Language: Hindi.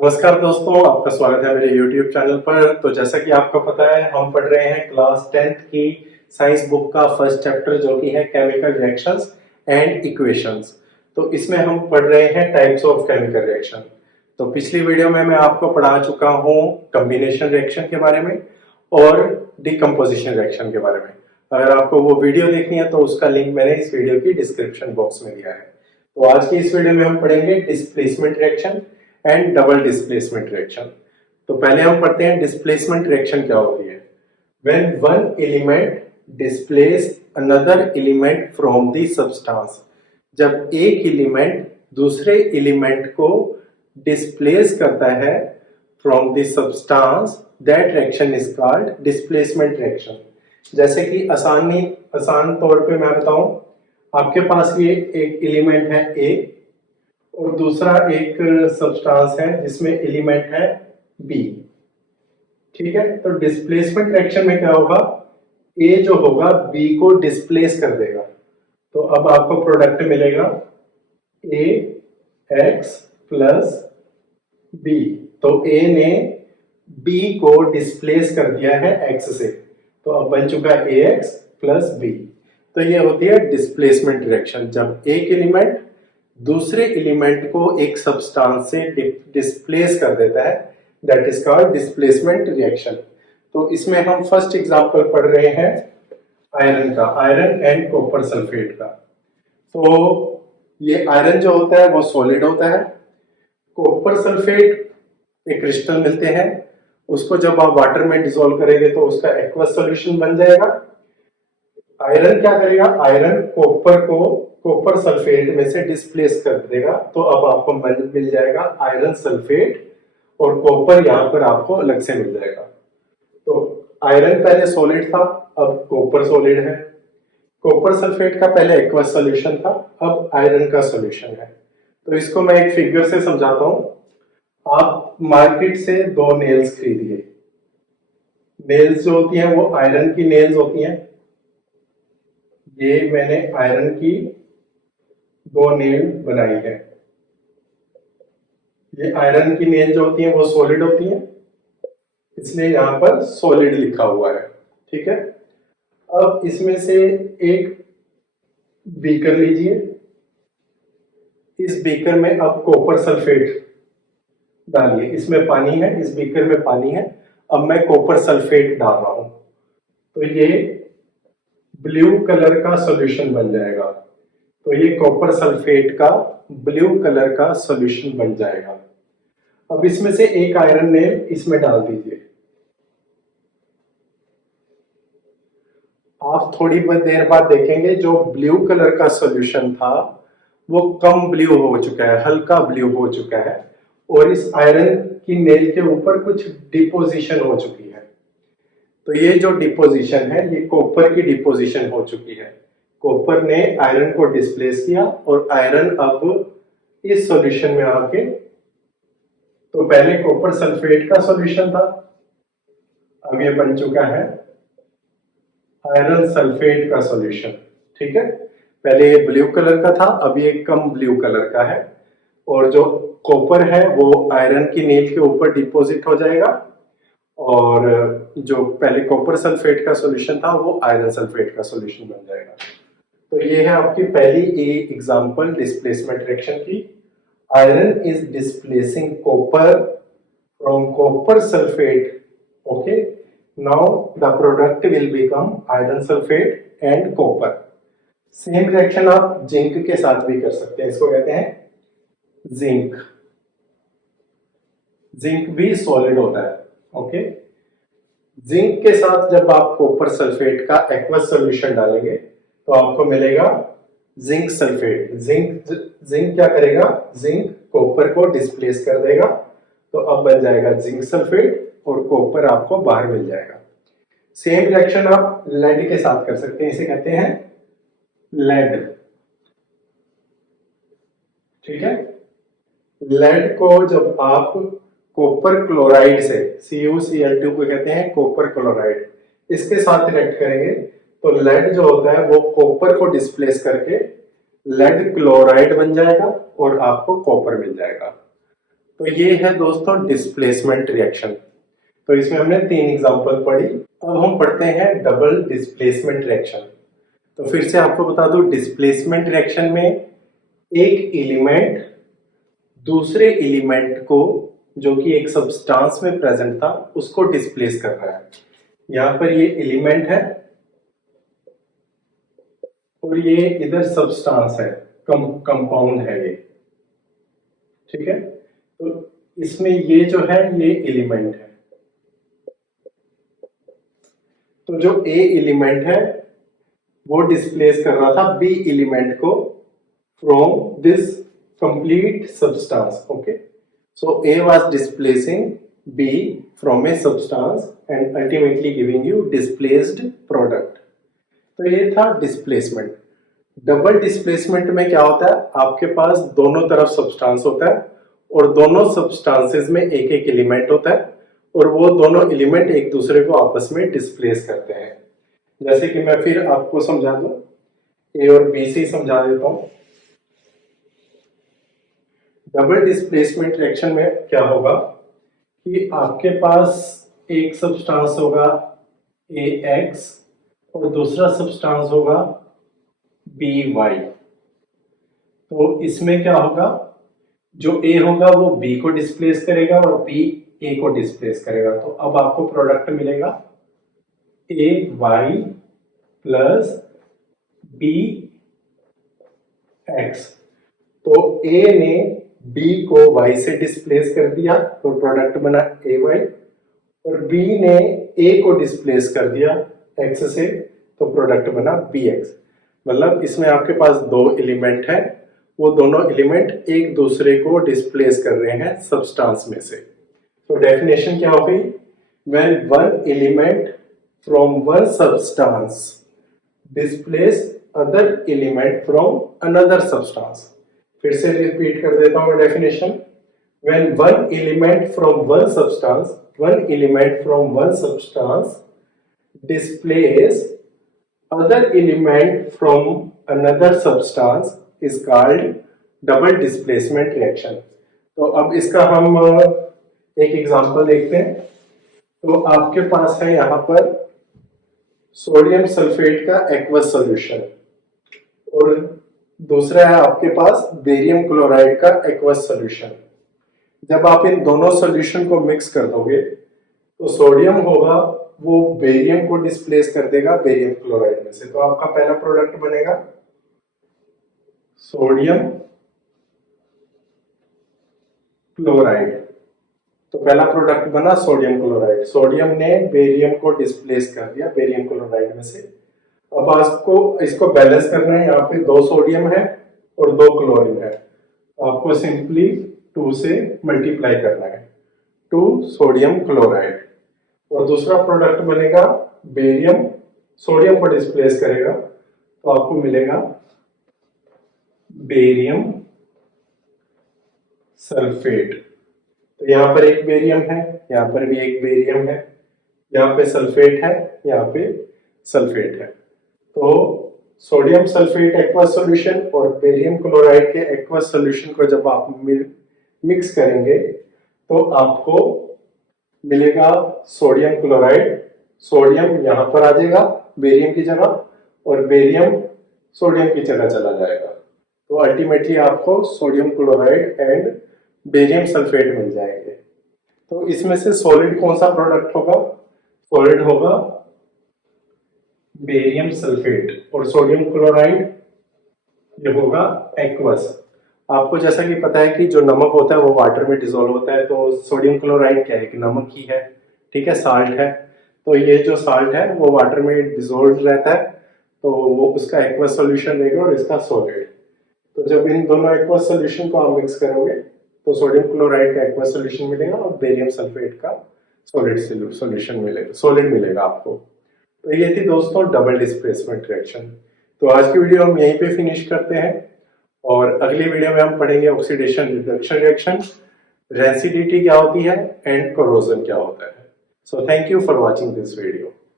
नमस्कार दोस्तों, आपका स्वागत है मेरे YouTube चैनल पर। तो जैसा कि आपको पता है, हम पढ़ रहे हैं क्लास 10th की साइंस बुक का फर्स्ट चैप्टर जो कि है केमिकल रिएक्शंस एंड इक्वेशंस। तो इसमें हम पढ़ रहे हैं टाइप्स ऑफ केमिकल रिएक्शन। तो पिछली वीडियो में मैं आपको पढ़ा चुका हूँ कॉम्बिनेशन रिएक्शन के बारे में और डिकम्पोजिशन रिएक्शन के बारे में। अगर आपको वो वीडियो देखनी है तो उसका लिंक मैंने इस वीडियो की डिस्क्रिप्शन बॉक्स में दिया है। तो आज की इस वीडियो में हम पढ़ेंगे displacement reaction and double displacement reaction. तो पहले हम पढ़ते हैं डिस्प्लेसमेंट रिएक्शन क्या होती है। When one element displace another element from the substance, जब एक एलिमेंट दूसरे एलिमेंट को डिस्प्लेस करता है from the substance, that reaction is called displacement reaction. जैसे कि आसान तौर पे मैं बताऊं, आपके पास ये एक एलिमेंट है ए और दूसरा एक सब्सटेंस है जिसमें एलिमेंट है बी। ठीक है, तो डिस्प्लेसमेंट रिएक्शन में क्या होगा, ए जो होगा बी को डिस्प्लेस कर देगा। तो अब आपको प्रोडक्ट मिलेगा ए एक्स प्लस बी। तो ए ने बी को डिस्प्लेस कर दिया है एक्स से, तो अब बन चुका है ए एक्स प्लस बी। तो ये होती है डिस्प्लेसमेंट रिएक्शन, जब एक एलिमेंट दूसरे एलिमेंट को एक सब्सटेंस से डिस्प्लेस कर देता है, that is called displacement reaction. तो इसमें हम फर्स्ट एग्जांपल पढ़ रहे हैं आयरन का, आयरन एंड कॉपर सल्फेट का। तो ये आयरन जो होता है वो सॉलिड होता है, कॉपर सल्फेट एक क्रिस्टल मिलते हैं, उसको जब आप वाटर में डिसॉल्व करेंगे तो उसका एक्वस सॉल्यूशन बन जाएगा। आयरन क्या करेगा, आयरन कॉपर सल्फेट में से डिस्प्लेस कर देगा, तो अब आपको मिल जाएगा आयरन सल्फेट और कॉपर यहाँ पर आपको अलग से मिल जाएगा। तो आयरन पहले सॉलिड था, अब कॉपर सॉलिड है। कॉपर सल्फेट का पहले एक्वस सॉल्यूशन था, अब आयरन का सॉल्यूशन है। तो इसको मैं एक फिगर से समझाता हूं। आप मार्केट से दो नेल्स खरीदिए। नेल्स जो होती हैं वो आयरन की नेल्स होती हैं। ये मैंने आयरन की दो नेल बनाई है। ये आयरन की नेल जो होती है वो सॉलिड होती है, इसलिए यहां पर सॉलिड लिखा हुआ है। ठीक है, अब इसमें से एक बीकर लीजिए। इस बीकर में अब कॉपर सल्फेट डालिए। इसमें पानी है, इस बीकर में पानी है। अब मैं कॉपर सल्फेट डाल रहा हूं, तो ये ब्लू कलर का सॉल्यूशन बन जाएगा। तो ये कॉपर सल्फेट का ब्लू कलर का सॉल्यूशन बन जाएगा। अब इसमें से एक आयरन नेल इसमें डाल दीजिए। आप थोड़ी बहुत देर बाद देखेंगे जो ब्लू कलर का सॉल्यूशन था वो कम ब्लू हो चुका है, हल्का ब्लू हो चुका है, और इस आयरन की नेल के ऊपर कुछ डिपोजिशन हो चुकी है। तो ये जो डिपोजिशन है ये कॉपर की डिपोजिशन हो चुकी है। कॉपर ने आयरन को डिस्प्लेस किया और आयरन अब इस सॉल्यूशन में आके, तो पहले कॉपर सल्फेट का सॉल्यूशन था, अब ये बन चुका है आयरन सल्फेट का सॉल्यूशन। ठीक है, पहले ये ब्लू कलर का था, अब ये कम ब्लू कलर का है, और जो कॉपर है वो आयरन की नेल के ऊपर डिपॉजिट हो जाएगा, और जो पहले कॉपर सल्फेट का सॉल्यूशन था वो आयरन सल्फेट का सॉल्यूशन बन जाएगा। तो ये है आपकी पहली एग्जांपल डिस्प्लेसमेंट रिएक्शन की। Iron is displacing copper from copper sulphate. Okay, now the product will become iron sulphate and copper. Same reaction आप जिंक के साथ भी कर सकते हैं, इसको कहते हैं जिंक। जिंक भी सॉलिड होता है। ओके, जिंक के साथ जब आप कॉपर सल्फेट का एक्वस सॉल्यूशन डालेंगे तो आपको मिलेगा जिंक सल्फेट। जिंक क्या करेगा, जिंक कॉपर को डिस्प्लेस कर देगा, तो अब बन जाएगा जिंक सल्फेट और कॉपर आपको बाहर मिल जाएगा। सेम रिएक्शन आप लेड के साथ कर सकते हैं, इसे कहते हैं लेड। ठीक है, लेड को जब आप कॉपर क्लोराइड से, CuCl2 को कहते हैं कॉपर क्लोराइड, इसके साथ रिएक्ट करेंगे तो लेड जो होता है वो कॉपर को डिस्प्लेस करके लेड क्लोराइड बन जाएगा और आपको कॉपर मिल जाएगा। तो ये है दोस्तों डिस्प्लेसमेंट रिएक्शन। तो इसमें हमने 3 एग्जांपल पढ़ी। अब हम पढ़ते हैं डबल डिस्प्लेसमेंट रिएक्शन। तो फिर से आपको बता दूं, डिस्प्लेसमेंट रिएक्शन में एक एलिमेंट दूसरे एलिमेंट को जो कि एक सब्सटेंस में प्रेजेंट था उसको डिस्प्लेस कर रहा है। यहां पर ये एलिमेंट है और ये इधर सब्सटेंस है, कंपाउंड है ये, ठीक है। तो इसमें ये जो है ये एलिमेंट है। तो जो ए एलिमेंट है वो डिस्प्लेस कर रहा था बी एलिमेंट को from this complete substance. Okay, so A was displacing B from a substance and ultimately giving you displaced product. तो ये था डिस्प्लेसमेंट। डबल डिस्प्लेसमेंट में क्या होता है, आपके पास दोनों तरफ सब्सटेंस होता है और दोनों सब्सटेंसेस में एक एक एलिमेंट होता है और वो दोनों एलिमेंट एक दूसरे को आपस में डिस्प्लेस करते हैं। जैसे कि मैं फिर आपको समझा दूं, ए और बी से समझा देता हूं। डबल डिस्प्लेसमेंट रिएक्शन में क्या होगा कि आपके पास एक सब्सटेंस होगा AX और दूसरा सब्सटेंस होगा BY। तो इसमें क्या होगा, जो A होगा वो B को डिस्प्लेस करेगा और B A को डिस्प्लेस करेगा। तो अब आपको प्रोडक्ट मिलेगा AY प्लस BX। तो A ने B को Y से डिस्प्लेस कर दिया तो प्रोडक्ट बना AY और B ने A को डिस्प्लेस कर दिया X से तो प्रोडक्ट बना BX। मतलब इसमें आपके पास दो एलिमेंट है, वो दोनों एलिमेंट एक दूसरे को डिस्प्लेस कर रहे हैं सब्सटेंस में से। तो डेफिनेशन क्या हो गई, when one element from one substance displace other element from another substance. फिर से रिपीट कर देता हूं definition. When one element from one substance displays other element from another substance is called double displacement reaction। तो अब इसका हम एक एग्जांपल देखते हैं। तो आपके पास है यहाँ पर सोडियम सल्फेट का एक्वस सॉल्यूशन और दूसरा है आपके पास बेरियम क्लोराइड का एक्वस सॉल्यूशन। जब आप इन दोनों सॉल्यूशन को मिक्स कर दोगे तो सोडियम होगा वो बेरियम को डिस्प्लेस कर देगा बेरियम क्लोराइड में से। तो आपका पहला प्रोडक्ट बनेगा सोडियम क्लोराइड। तो पहला प्रोडक्ट बना सोडियम क्लोराइड। सोडियम ने बेरियम को डिस्प्लेस कर दिया बेरियम क्लोराइड में से। अब आपको इसको बैलेंस करना है। यहाँ पे 2 सोडियम है और 2 क्लोरीन है। आपको सिंपली 2 से मल्टीप्लाई करना है, 2 सोडियम क्लोराइड। और दूसरा प्रोडक्ट बनेगा बेरियम, सोडियम को डिस्प्लेस करेगा तो आपको मिलेगा बेरियम सल्फेट। तो यहाँ पर एक बेरियम है, यहाँ पर भी एक बेरियम है, यहाँ पे सल्फेट है, यहाँ पे सल्फेट है। तो सोडियम सल्फेट एक्वस सॉल्यूशन और बेरियम क्लोराइड के एक्वस सॉल्यूशन को जब आप मिक्स करेंगे तो आपको मिलेगा सोडियम क्लोराइड। सोडियम यहाँ पर आ जाएगा बेरियम की जगह और बेरियम सोडियम की जगह चला जाएगा। तो अल्टीमेटली आपको sodium chloride and barium sulphate मिल जाएंगे। तो इसमें से सॉलिड कौन सा प्रोडक्ट होगा, सॉलिड होगा बेरियम सल्फेट और सोडियम क्लोराइड ये होगा एक्वस। आपको जैसा कि पता है कि जो नमक होता है वो वाटर में डिसॉल्व होता है, तो सोडियम क्लोराइड क्या है कि नमक ही है, ठीक है, साल्ट है। तो ये जो साल्ट है वो वाटर में डिसॉल्व रहता है तो वो उसका एक्वस सॉल्यूशन देगा और इसका सॉलिड। तो जब इन दोनों एक्वस सॉल्यूशन को आप मिक्स करोगे तो सोडियम क्लोराइड का एक्वस सॉल्यूशन मिलेगा और बेरियम सल्फेट का सॉलिड सॉल्यूशन मिलेगा, सॉलिड मिलेगा आपको। तो ये थी दोस्तों डबल डिस्प्लेसमेंट रिएक्शन। तो आज की वीडियो हम यहीं पे फिनिश करते हैं और अगली वीडियो में हम पढ़ेंगे ऑक्सीडेशन रिडक्शन रिएक्शन, रेसिडिटी क्या होती है एंड कोरोजन क्या होता है। So thank you for watching this video.